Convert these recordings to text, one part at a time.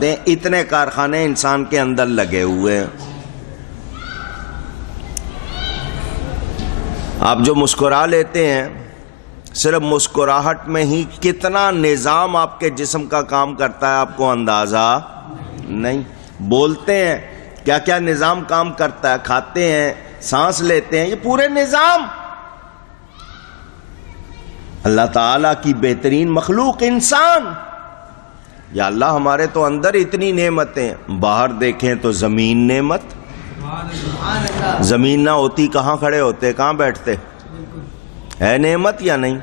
دیں، اتنے کارخانے انسان کے اندر لگے ہوئے ہیں۔ آپ جو مسکرا لیتے ہیں، صرف مسکراہٹ میں ہی کتنا نظام آپ کے جسم کا کام کرتا ہے آپ کو اندازہ نہیں۔ بولتے ہیں کیا کیا نظام کام کرتا ہے، کھاتے ہیں، سانس لیتے ہیں، یہ پورے نظام۔ اللہ تعالیٰ کی بہترین مخلوق انسان، یا اللہ ہمارے تو اندر اتنی نعمتیں، باہر دیکھیں تو زمین نعمت، زمین نہ ہوتی کہاں کھڑے ہوتے، کہاں بیٹھتے؟ ہے نعمت یا نہیں؟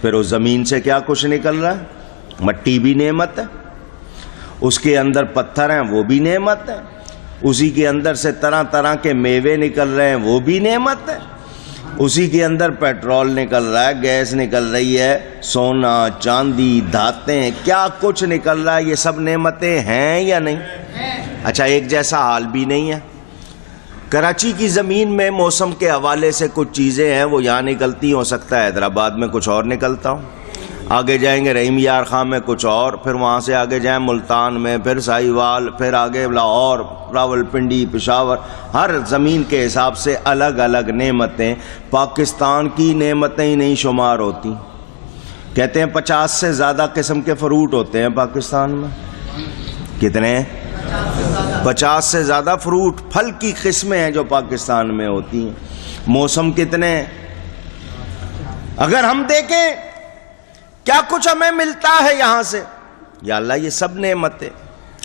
پھر اس زمین سے کیا کچھ نکل رہا ہے؟ مٹی بھی نعمت ہے، اس کے اندر پتھر ہیں وہ بھی نعمت ہے، اسی کے اندر سے طرح طرح کے میوے نکل رہے ہیں وہ بھی نعمت ہے، اسی کے اندر پیٹرول نکل رہا ہے، گیس نکل رہی ہے، سونا چاندی دھاتیں کیا کچھ نکل رہا ہے، یہ سب نعمتیں ہیں یا نہیں؟ اچھا، ایک جیسا حال بھی نہیں ہے۔ کراچی کی زمین میں موسم کے حوالے سے کچھ چیزیں ہیں وہ یہاں نکلتی، ہو سکتا ہے حیدرآباد میں کچھ اور نکلتا ہو، آگے جائیں گے رحیم یار خان میں کچھ اور، پھر وہاں سے آگے جائیں ملتان میں، پھر ساہیوال، پھر آگے لاہور، راولپنڈی، پشاور، ہر زمین کے حساب سے الگ الگ نعمتیں۔ پاکستان کی نعمتیں ہی نہیں شمار ہوتی، کہتے ہیں 50 سے زیادہ قسم کے فروٹ ہوتے ہیں پاکستان میں۔ کتنے؟ 50 سے زیادہ فروٹ، پھل کی قسمیں ہیں جو پاکستان میں ہوتی ہیں۔ موسم کتنے ہیں؟ اگر ہم دیکھیں کیا کچھ ہمیں ملتا ہے یہاں سے، یا اللہ یہ سب نعمت ہے۔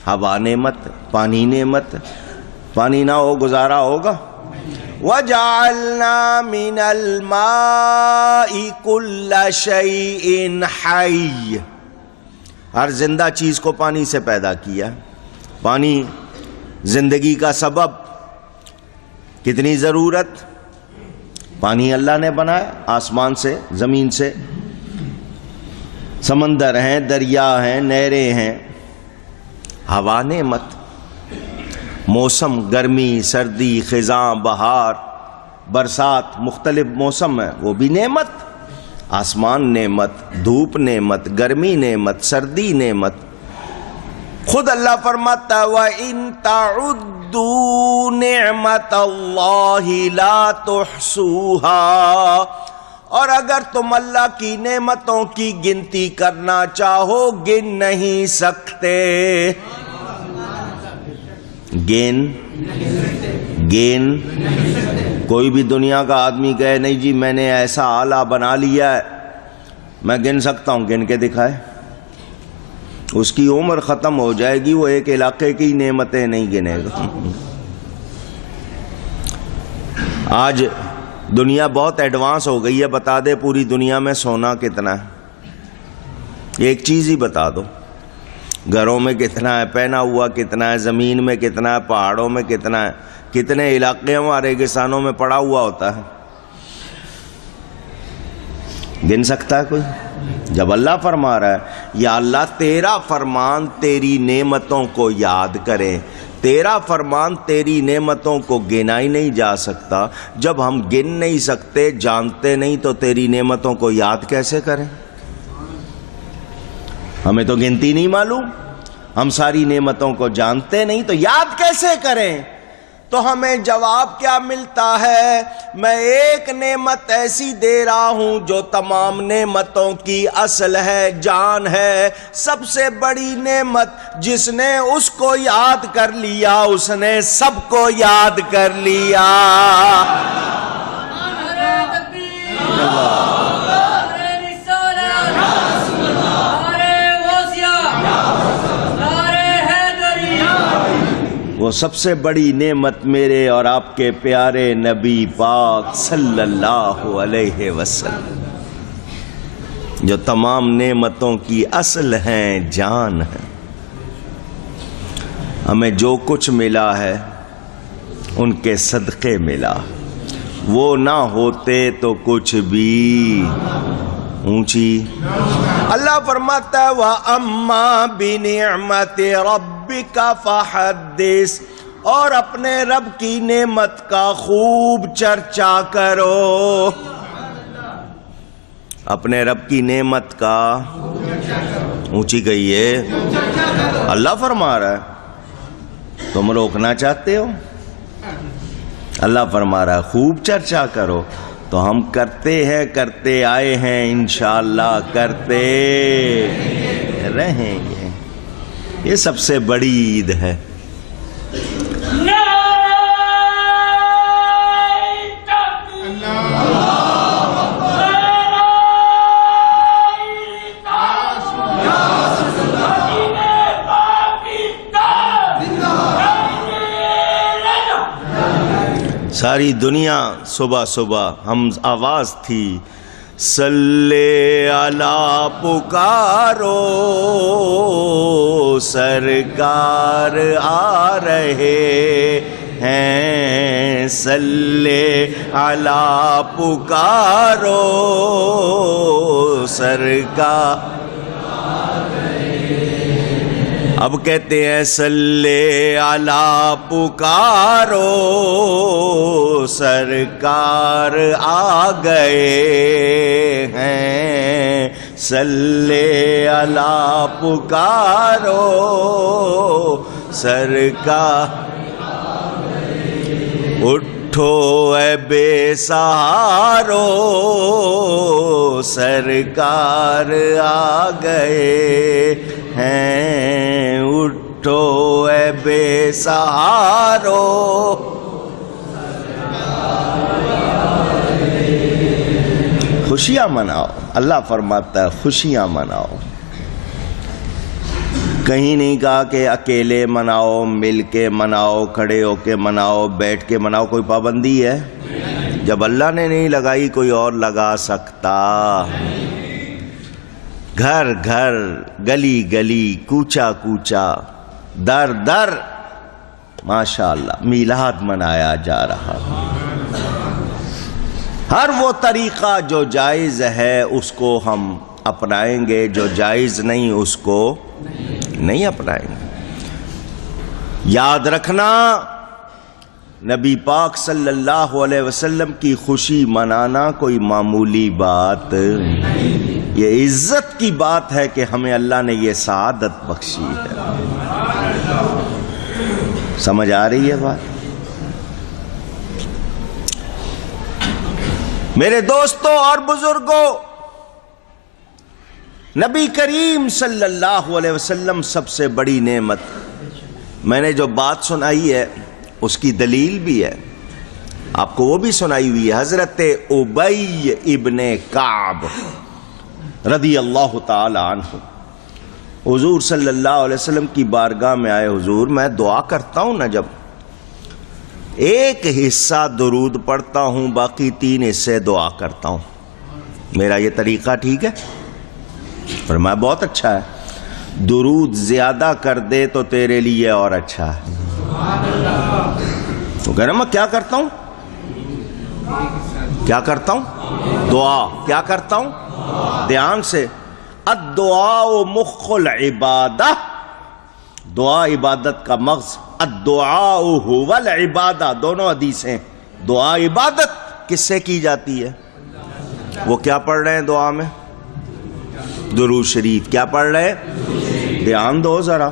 ہوا نعمت، پانی نعمت، پانی نہ ہو گزارا ہوگا؟ وَجَعَلْنَا مِنَ الْمَاءِ كُلَّ شَيْءٍ حَيٍّ، ہر زندہ چیز کو پانی سے پیدا کیا۔ پانی زندگی کا سبب، کتنی ضرورت، پانی اللہ نے بنایا آسمان سے، زمین سے، سمندر ہیں، دریا ہیں، نہریں ہیں۔ ہوا نعمت، موسم گرمی سردی خزاں بہار برسات، مختلف موسم ہیں وہ بھی نعمت۔ آسمان نعمت، دھوپ نعمت، گرمی نعمت، سردی نعمت۔ خود اللہ فرماتا ہے وَإِن تَعُدُّوا نِعْمَةَ اللَّهِ لَا تُحْصُوهَا، اور اگر تم اللہ کی نعمتوں کی گنتی کرنا چاہو گن نہیں سکتے۔ گن کوئی بھی دنیا کا آدمی کہے نہیں جی میں نے ایسا آلہ بنا لیا ہے میں گن سکتا ہوں، گن کے دکھائے، اس کی عمر ختم ہو جائے گی، وہ ایک علاقے کی نعمتیں نہیں گنے گا۔ آج دنیا بہت ایڈوانس ہو گئی ہے، بتا دے پوری دنیا میں سونا کتنا ہے؟ ایک چیز ہی بتا دو، گھروں میں کتنا ہے، پہنا ہوا کتنا ہے، زمین میں کتنا ہے، پہاڑوں میں کتنا ہے، کتنے علاقے ہمارے ریگستانوں میں پڑا ہوا ہوتا ہے، گن سکتا ہے کوئی؟ جب اللہ فرما رہا ہے یا اللہ تیرا فرمان تیری نعمتوں کو یاد کریں، تیرا فرمان تیری نعمتوں کو گنا ہی نہیں جا سکتا، جب ہم گن نہیں سکتے جانتے نہیں تو تیری نعمتوں کو یاد کیسے کریں؟ ہمیں تو گنتی نہیں معلوم، ہم ساری نعمتوں کو جانتے نہیں تو یاد کیسے کریں؟ تو ہمیں جواب کیا ملتا ہے؟ میں ایک نعمت ایسی دے رہا ہوں جو تمام نعمتوں کی اصل ہے، جان ہے، سب سے بڑی نعمت، جس نے اس کو یاد کر لیا اس نے سب کو یاد کر لیا۔ وہ سب سے بڑی نعمت میرے اور آپ کے پیارے نبی پاک صلی اللہ علیہ وسلم، جو تمام نعمتوں کی اصل ہیں، جان ہے۔ ہمیں جو کچھ ملا ہے ان کے صدقے ملا، وہ نہ ہوتے تو کچھ بھی اونچی۔ اللہ فرماتا ہے وَأَمَّا بِنِعْمَةِ رَبِّكَ فَحَدِّثْ، اور اپنے رب کی نعمت کا خوب چرچا کرو، اپنے رب کی نعمت کا اونچی کہیے. اللہ فرما رہا ہے, تم روکنا چاہتے ہو؟ اللہ فرما رہا ہے خوب چرچا کرو. تو ہم کرتے ہیں, کرتے آئے ہیں, انشاءاللہ کرتے رہیں گے. یہ سب سے بڑی عید ہے. ساری دنیا صبح صبح ہم آواز تھی صلی علی پکارو, سرکار آ رہے ہیں. صلی علی پکارو, سرکار. اب کہتے ہیں صلی علی پکارو, سرکار آ گئے ہیں. صلی علی پکارو, سرکار. اٹھو اے بے سہارو, سرکار آ گئے ہیں. اٹھو اے بے سہارو. خوشیاں مناؤ. اللہ فرماتا ہے خوشیاں مناؤ. کہیں نہیں کہا کہ اکیلے مناؤ, مل کے مناؤ, کھڑے ہو کے مناؤ, بیٹھ کے مناؤ. کوئی پابندی ہے؟ جب اللہ نے نہیں لگائی کوئی اور لگا سکتا. گھر گھر, گلی گلی, کوچا کوچا, در در ماشاءاللہ میلاد منایا جا رہا. ہر وہ طریقہ جو جائز ہے اس کو ہم اپنائیں گے, جو جائز نہیں اس کو نہیں اپنائیں گے. یاد رکھنا نبی پاک صلی اللہ علیہ وسلم کی خوشی منانا کوئی معمولی بات, یہ عزت کی بات ہے کہ ہمیں اللہ نے یہ سعادت بخشی ہے. سمجھ آ رہی ہے بات؟ میرے دوستوں اور بزرگوں, نبی کریم صلی اللہ علیہ وسلم سب سے بڑی نعمت. میں نے جو بات سنائی ہے اس کی دلیل بھی ہے, آپ کو وہ بھی سنائی ہوئی ہے. حضرت ابی ابن کعب رضی اللہ تعالی عنہ حضور صلی اللہ علیہ وسلم کی بارگاہ میں آئے. حضور میں دعا کرتا ہوں نا, جب ایک حصہ درود پڑھتا ہوں, باقی 3 حصے دعا کرتا ہوں, میرا یہ طریقہ ٹھیک ہے؟ فرمایا بہت اچھا ہے. درود زیادہ کر دے تو تیرے لیے اور اچھا ہے. تو کہہ رہا میں کیا کرتا ہوں, کیا کرتا ہوں؟ دعا. کیا کرتا ہوں؟ دھیان سے. الدعاء مخ العبادہ, دعا عبادت کا مغز. الدعاء هو العبادہ, دونوں حدیثیں. دعا عبادت کس سے کی جاتی ہے؟ وہ کیا پڑھ رہے ہیں دعا میں؟ درود شریف. کیا پڑھ رہے ہیں؟ دھیان دو ذرا.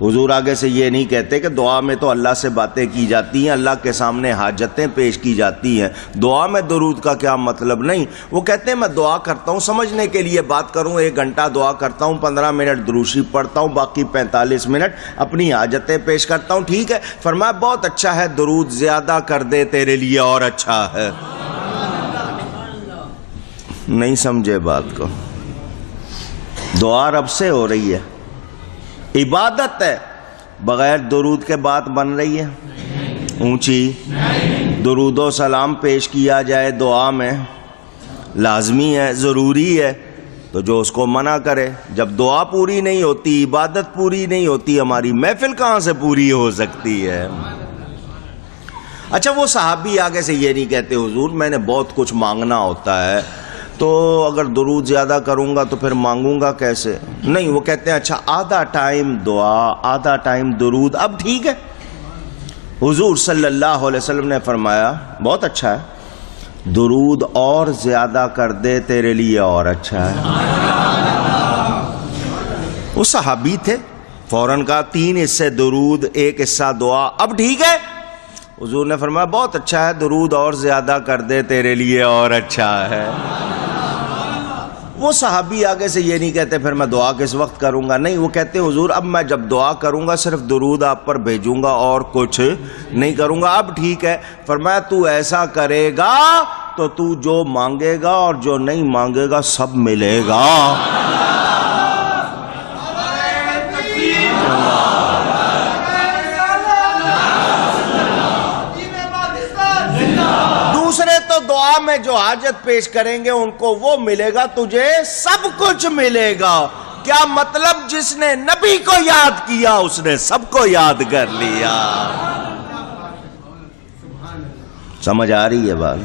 حضور آگے سے یہ نہیں کہتے کہ دعا میں تو اللہ سے باتیں کی جاتی ہیں, اللہ کے سامنے حاجتیں پیش کی جاتی ہیں, دعا میں درود کا کیا مطلب. نہیں, وہ کہتے ہیں میں دعا کرتا ہوں, سمجھنے کے لیے بات کروں, 1 گھنٹہ دعا کرتا ہوں, 15 منٹ درود شریف پڑھتا ہوں, باقی 45 منٹ اپنی حاجتیں پیش کرتا ہوں. ٹھیک ہے. فرمایا بہت اچھا ہے, درود زیادہ کر دے تیرے لیے اور اچھا ہے. نہیں سمجھے بات کو. دعا رب سے ہو رہی ہے, عبادت ہے, بغیر درود کے بات بن رہی ہے اونچی. درود و سلام پیش کیا جائے دعا میں, لازمی ہے, ضروری ہے. تو جو اس کو منع کرے, جب دعا پوری نہیں ہوتی, عبادت پوری نہیں ہوتی, ہماری محفل کہاں سے پوری ہو سکتی ہے؟ اچھا, وہ صحابی آگے سے یہ نہیں کہتے حضور میں نے بہت کچھ مانگنا ہوتا ہے, تو اگر درود زیادہ کروں گا تو پھر مانگوں گا کیسے؟ نہیں, وہ کہتے ہیں اچھا آدھا ٹائم دعا, آدھا ٹائم درود. اب ٹھیک ہے. حضور صلی اللہ علیہ وسلم نے فرمایا بہت اچھا ہے, درود اور زیادہ کر دے تیرے لیے اور اچھا ہے. وہ صحابی تھے، فوراً کہا 3 حصے درود 1 حصہ دعا، اب ٹھیک ہے؟ حضور نے فرمایا بہت اچھا ہے، درود اور زیادہ کر دے تیرے لیے اور اچھا ہے۔ وہ صحابی آگے سے یہ نہیں کہتے پھر میں دعا کس وقت کروں گا، نہیں، وہ کہتے حضور اب میں جب دعا کروں گا صرف درود آپ پر بھیجوں گا اور کچھ نہیں کروں گا۔ اب ٹھیک ہے؟ فرمایا تو ایسا کرے گا تو تو جو مانگے گا اور جو نہیں مانگے گا سب ملے گا۔ دوسرے تو دعا میں جو حاجت پیش کریں گے ان کو وہ ملے گا، تجھے سب کچھ ملے گا۔ کیا مطلب؟ جس نے نبی کو یاد کیا اس نے سب کو یاد کر لیا۔ سمجھ آ رہی ہے بات؟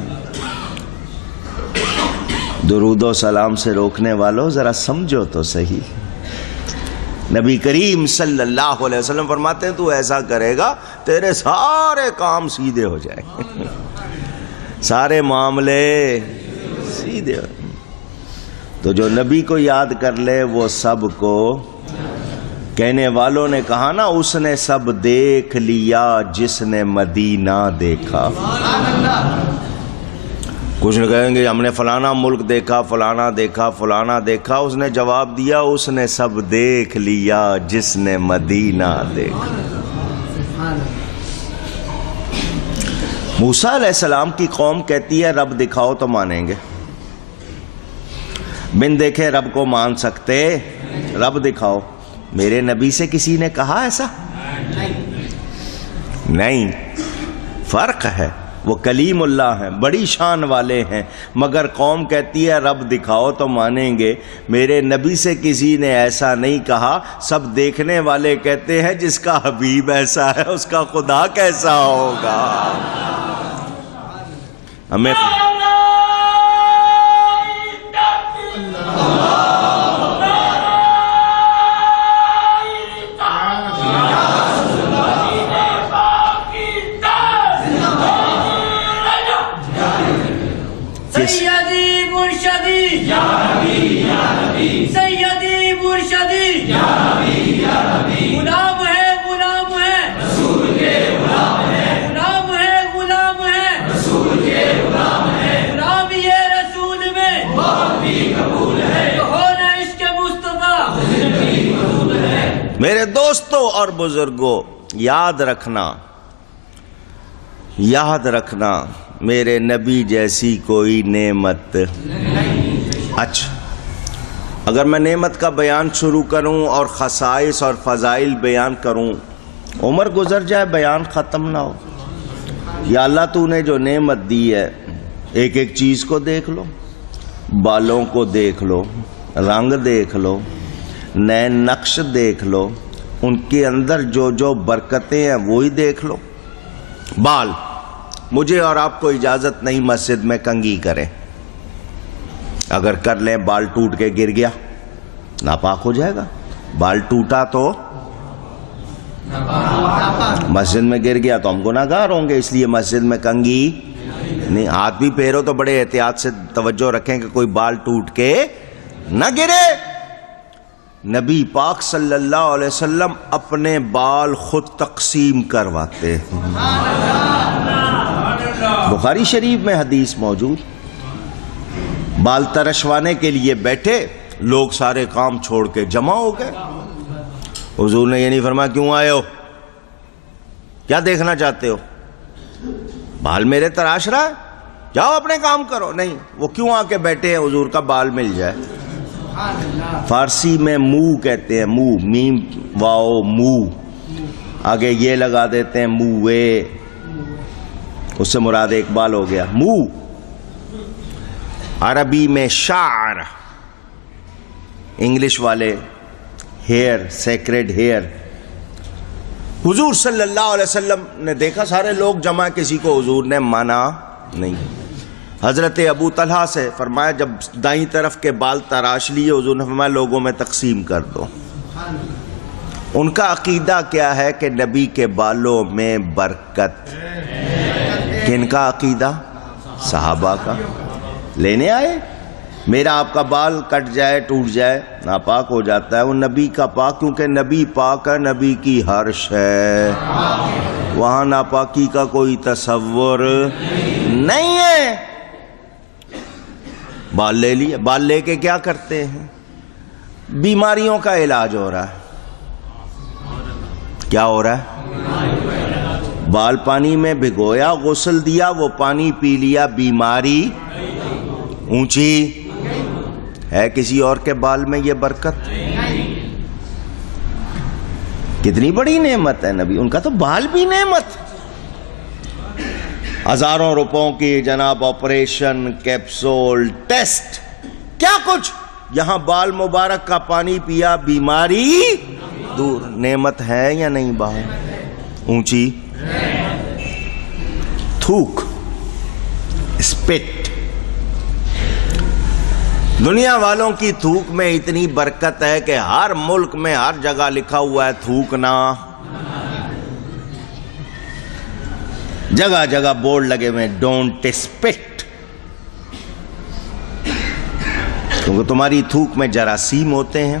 درود و سلام سے روکنے والوں ذرا سمجھو تو صحیح۔ نبی کریم صلی اللہ علیہ وسلم فرماتے ہیں تو ایسا کرے گا تیرے سارے کام سیدھے ہو جائیں گے، سارے معاملے سیدھے ہو۔ تو جو نبی کو یاد کر لے وہ سب کو، کہنے والوں نے کہا نا اس نے سب دیکھ لیا جس نے مدینہ دیکھا۔ کچھ نے کہیں گے ہم نے فلانا ملک دیکھا، فلانا دیکھا، فلانا دیکھا، اس نے جواب دیا اس نے سب دیکھ لیا جس نے مدینہ دیکھا۔ موسیٰ علیہ السلام کی قوم کہتی ہے رب دکھاؤ تو مانیں گے، بن دیکھے رب کو مان سکتے، رب دکھاؤ۔ میرے نبی سے کسی نے کہا ایسا؟ نہیں، فرق ہے، وہ کلیم اللہ ہیں، بڑی شان والے ہیں، مگر قوم کہتی ہے رب دکھاؤ تو مانیں گے۔ میرے نبی سے کسی نے ایسا نہیں کہا۔ سب دیکھنے والے کہتے ہیں جس کا حبیب ایسا ہے اس کا خدا کیسا ہوگا۔ ہمیں سیدی مرشدی یا نبی یا نبی، سیدی مرشدی یا نبی یا نبی، غلام ہے غلام ہے رسول کے غلام ہے، غلام ہے غلام ہے رسول کے غلام ہے، غلام یہ رسول میں بہت بھی قبول ہے، جو ہونا عشق مصطفیٰ زندگی قبول ہے۔ میرے دوستوں اور بزرگوں یاد رکھنا، یاد رکھنا میرے نبی جیسی کوئی نعمت۔ اچھا، اگر میں نعمت کا بیان شروع کروں اور خصائص اور فضائل بیان کروں عمر گزر جائے بیان ختم نہ ہو۔ یا اللہ تو نے جو نعمت دی ہے ایک ایک چیز کو دیکھ لو، بالوں کو دیکھ لو، رنگ دیکھ لو، نئے نقش دیکھ لو، ان کے اندر جو جو برکتیں ہیں وہی دیکھ لو۔ بال، مجھے اور آپ کو اجازت نہیں مسجد میں کنگھی کریں، اگر کر لیں بال ٹوٹ کے گر گیا ناپاک ہو جائے گا۔ بال ٹوٹا تو مسجد میں گر گیا تو ہم گناہ گار ہوں گے، اس لیے مسجد میں کنگھی نہیں۔ ہاتھ بھی پھیرو تو بڑے احتیاط سے توجہ رکھیں کہ کوئی بال ٹوٹ کے نہ گرے۔ نبی پاک صلی اللہ علیہ وسلم اپنے بال خود تقسیم کرواتے ہیں۔ بخاری شریف میں حدیث موجود، بال ترشوانے کے لیے بیٹھے، لوگ سارے کام چھوڑ کے جمع ہو گئے۔ حضور نے یہ نہیں فرمایا کیوں آئے ہو، کیا دیکھنا چاہتے ہو، بال میرے تراش رہا ہے، جاؤ اپنے کام کرو۔ نہیں، وہ کیوں آ کے بیٹھے ہیں حضور کا بال مل جائے۔ فارسی میں منہ کہتے ہیں، منہ، میم واؤ منہ، آگے یہ لگا دیتے ہیں موے، اس سے مراد ایک بال ہو گیا منہ۔ عربی میں شعر، انگلش والے ہیئر، سیکریڈ ہیئر۔ حضور صلی اللہ علیہ وسلم نے دیکھا سارے لوگ جمع، کسی کو حضور نے مانا نہیں۔ حضرت ابو طلحہ سے فرمایا جب دائیں طرف کے بال تراش لیے حضور نے فرمایا لوگوں میں تقسیم کر دو۔ ان کا عقیدہ کیا ہے کہ نبی کے بالوں میں برکت۔ کن کا عقیدہ؟ صحابہ کا۔ لینے آئے میرا آپ کا بال کٹ جائے ٹوٹ جائے ناپاک ہو جاتا ہے، وہ نبی کا پاک، کیونکہ نبی پاک ہے، نبی کی ہر شے، وہاں ناپاکی کا کوئی تصور نہیں ہے۔ بال لے لیے، بال لے کے کیا کرتے ہیں؟ بیماریوں کا علاج ہو رہا ہے۔ کیا ہو رہا ہے؟ بال پانی میں بھگویا، غسل دیا، وہ پانی پی لیا، بیماری اونچی ہے۔ کسی اور کے بال میں یہ برکت؟ کتنی بڑی نعمت ہے نبی، ان کا تو بال بھی نعمت۔ ہزاروں روپوں کی جناب آپریشن، کیپسول، ٹیسٹ، کیا کچھ، یہاں بال مبارک کا پانی پیا، بیماری دور۔ نعمت ہے یا نہیں؟ باہر اونچی، تھوک، اسپٹ، دنیا والوں کی تھوک میں اتنی برکت ہے کہ ہر ملک میں ہر جگہ لکھا ہوا ہے تھوکنا، جگہ جگہ بورڈ لگے ہوئے ڈونٹ اسپٹ، کیونکہ تمہاری تھوک میں جراثیم ہوتے ہیں،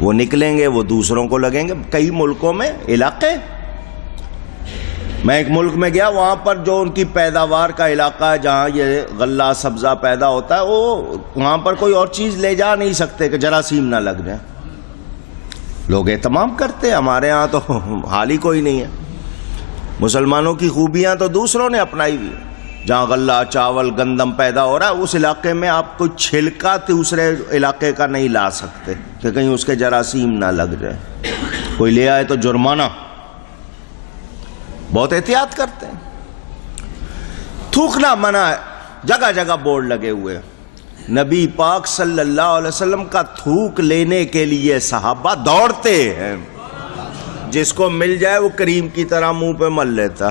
وہ نکلیں گے، وہ دوسروں کو لگیں گے۔ کئی ملکوں میں علاقے، میں ایک ملک میں گیا، وہاں پر جو ان کی پیداوار کا علاقہ ہے جہاں یہ غلہ سبزہ پیدا ہوتا ہے، وہ وہاں پر کوئی اور چیز لے جا نہیں سکتے کہ جراثیم نہ لگ جائیں، لوگ اہتمام کرتے ہیں۔ ہمارے ہاں تو حال ہی کوئی نہیں ہے۔ مسلمانوں کی خوبیاں تو دوسروں نے اپنائی ہوئی، جہاں غلہ چاول گندم پیدا ہو رہا ہے اس علاقے میں آپ کوئی چھلکا دوسرے علاقے کا نہیں لا سکتے کہ کہیں اس کے جراثیم نہ لگ جائے، کوئی لے آئے تو جرمانہ، بہت احتیاط کرتے ہیں۔ تھوکنا منع ہے، جگہ جگہ بورڈ لگے ہوئے۔ نبی پاک صلی اللہ علیہ وسلم کا تھوک لینے کے لیے صحابہ دوڑتے ہیں، جس کو مل جائے وہ کریم کی طرح منہ پہ مل لیتا۔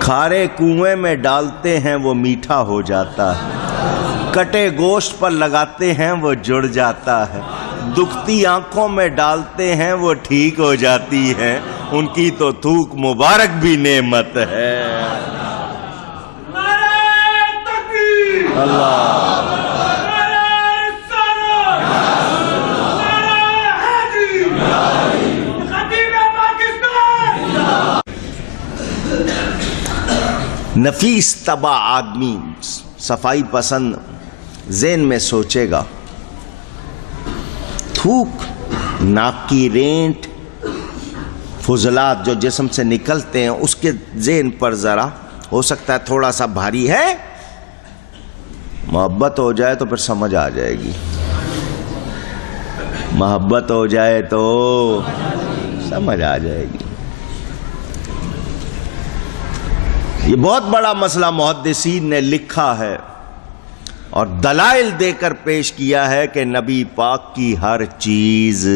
کھارے کنویں میں ڈالتے ہیں وہ میٹھا ہو جاتا ہے، کٹے گوشت پر لگاتے ہیں وہ جڑ جاتا ہے، دکھتی آنکھوں میں ڈالتے ہیں وہ ٹھیک ہو جاتی ہے، ان کی تو تھوک مبارک بھی نعمت ہے۔ اللہ نفیس طبع آدمی، صفائی پسند، ذہن میں سوچے گا تھوک، ناک کی رینٹ، فضلات جو جسم سے نکلتے ہیں، اس کے ذہن پر ذرا ہو سکتا ہے تھوڑا سا بھاری ہے، محبت ہو جائے تو پھر سمجھ آ جائے گی، محبت ہو جائے تو سمجھ آ جائے گی۔ یہ بہت بڑا مسئلہ محدثین نے لکھا ہے اور دلائل دے کر پیش کیا ہے کہ نبی پاک کی ہر چیز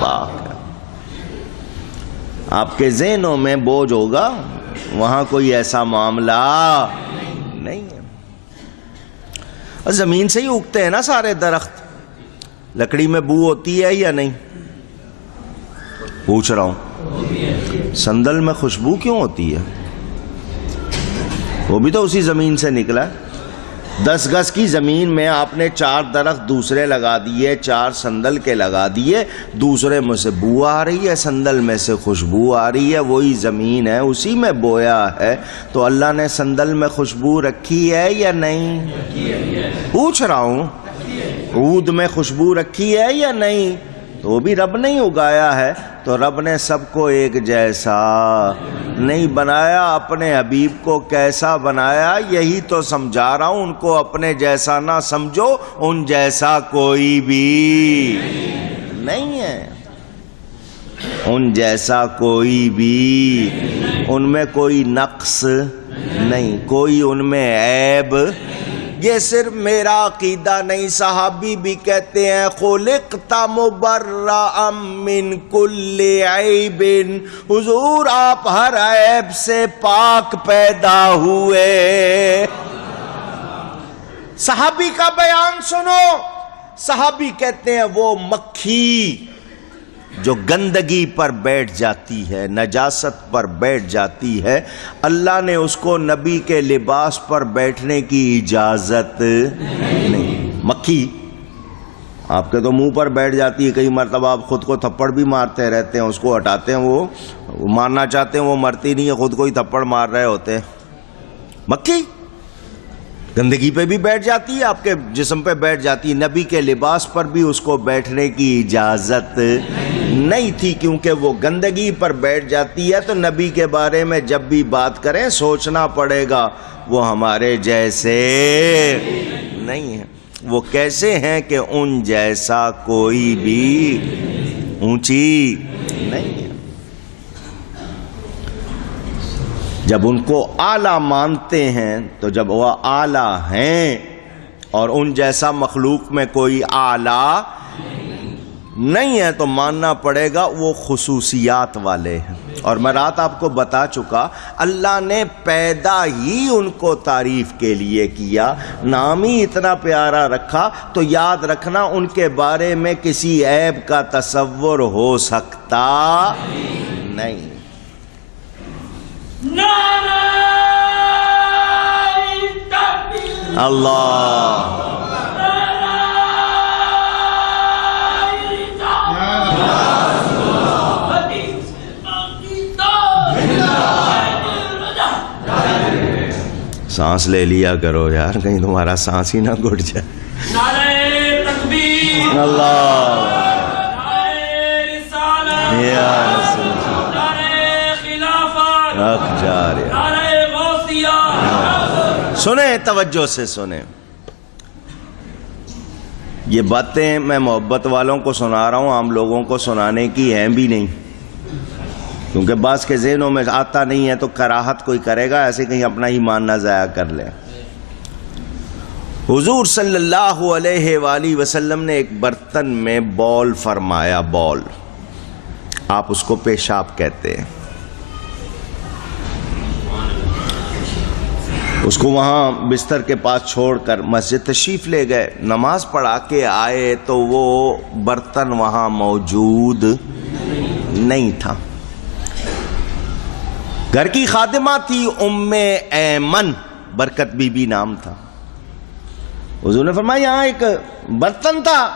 پاک ہے۔ آپ کے ذہنوں میں بوجھ ہوگا، وہاں کوئی ایسا معاملہ نہیں ہے۔ اور زمین سے ہی اگتے ہیں نا سارے درخت، لکڑی میں بو ہوتی ہے یا نہیں؟ پوچھ رہا ہوں، سندل میں خوشبو کیوں ہوتی ہے؟ وہ بھی تو اسی زمین سے نکلا ہے۔ 10 گز کی زمین میں آپ نے 4 درخت دوسرے لگا دیے، 4 سندل کے لگا دیے، دوسرے میں سے بو آ رہی ہے، سندل میں سے خوشبو آ رہی ہے، وہی زمین ہے، اسی میں بویا ہے، تو اللہ نے سندل میں خوشبو رکھی ہے یا نہیں؟ پوچھ رہا ہوں، عود میں خوشبو رکھی ہے یا نہیں؟ تو وہ بھی رب نے ہی اگایا ہے، تو رب نے سب کو ایک جیسا نہیں بنایا، اپنے حبیب کو کیسا بنایا یہی تو سمجھا رہا ہوں۔ ان کو اپنے جیسا نہ سمجھو، ان جیسا کوئی بھی نہیں ہے، ان جیسا کوئی بھی، ان میں کوئی نقص نہیں، کوئی ان میں عیب۔ یہ صرف میرا عقیدہ نہیں، صحابی بھی کہتے ہیں خلقت مبرأ من کل عیب، حضور آپ ہر عیب سے پاک پیدا ہوئے۔ صحابی کا بیان سنو، صحابی کہتے ہیں وہ مکھی جو گندگی پر بیٹھ جاتی ہے، نجاست پر بیٹھ جاتی ہے، اللہ نے اس کو نبی کے لباس پر بیٹھنے کی اجازت نہیں۔ مکھی آپ کے تو منہ پر بیٹھ جاتی ہے، کئی مرتبہ آپ خود کو تھپڑ بھی مارتے رہتے ہیں، اس کو ہٹاتے ہیں، وہ مارنا چاہتے ہیں، وہ مرتی نہیں ہے، خود کو ہی تھپڑ مار رہے ہوتے ہیں۔ مکھی گندگی پہ بھی بیٹھ جاتی ہے، آپ کے جسم پہ بیٹھ جاتی ہے، نبی کے لباس پر بھی اس کو بیٹھنے کی اجازت نہیں تھی، کیونکہ وہ گندگی پر بیٹھ جاتی ہے۔ تو نبی کے بارے میں جب بھی بات کریں سوچنا پڑے گا وہ ہمارے جیسے نہیں ہیں، وہ کیسے ہیں کہ ان جیسا کوئی بھی اونچی نہیں ہے۔ جب ان کو اعلیٰ مانتے ہیں تو جب وہ اعلیٰ ہیں اور ان جیسا مخلوق میں کوئی اعلیٰ نہیں ہے تو ماننا پڑے گا وہ خصوصیات والے ہیں۔ اور میں رات آپ کو بتا چکا، اللہ نے پیدا ہی ان کو تعریف کے لیے کیا، نام ہی اتنا پیارا رکھا، تو یاد رکھنا ان کے بارے میں کسی عیب کا تصور ہو سکتا نہیں۔ اللہ سانس لے لیا کرو یار، کہیں تمہارا سانس ہی نہ گھٹ جائے۔ نعرہ تکبیر، اللہ نعرہ رسالت، یا رسول اللہ، نعرہ خلافت، حق جارے۔ نعرہ غوثیہ۔ سنیں توجہ سے سنیں، یہ باتیں میں محبت والوں کو سنا رہا ہوں، عام لوگوں کو سنانے کی ہیں بھی نہیں، کیونکہ بعض کے ذہنوں میں آتا نہیں ہے تو کراہت کوئی کرے گا، ایسے کہیں اپنا ایمان نہ ضائع کر لے۔ حضور صلی اللہ علیہ وآلہ وسلم نے ایک برتن میں بول فرمایا، بول آپ اس کو پیشاب کہتے ہیں، اس کو وہاں بستر کے پاس چھوڑ کر مسجد تشریف لے گئے، نماز پڑھا کے آئے تو وہ برتن وہاں موجود نہیں تھا۔ گھر کی خادمہ تھی ام ایمن، برکت بی بی نام تھا۔ حضور نے فرمایا یہاں ایک برتن تھا،